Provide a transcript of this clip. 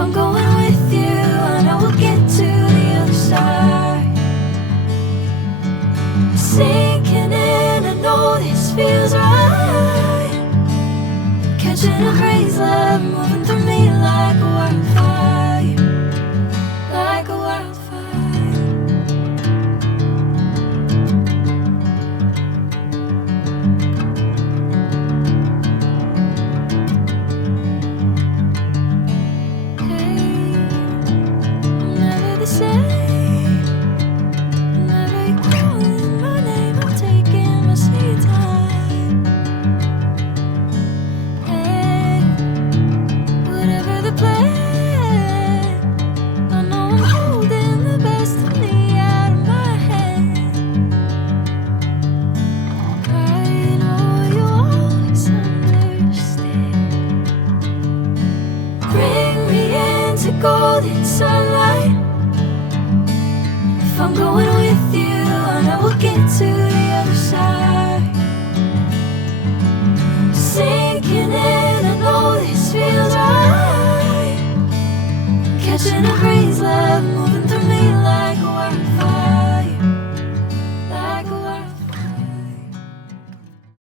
I'm going with you, I know we'll get to the other side. Sinking in, I know this feels right. Catching a crazy love, moving through me like a wildfire, like a wildfire. Golden sunlight. If I'm going with you, I know we'll get to the other side. Sinking in, I know this feels right. Catching a crazy love, moving through me like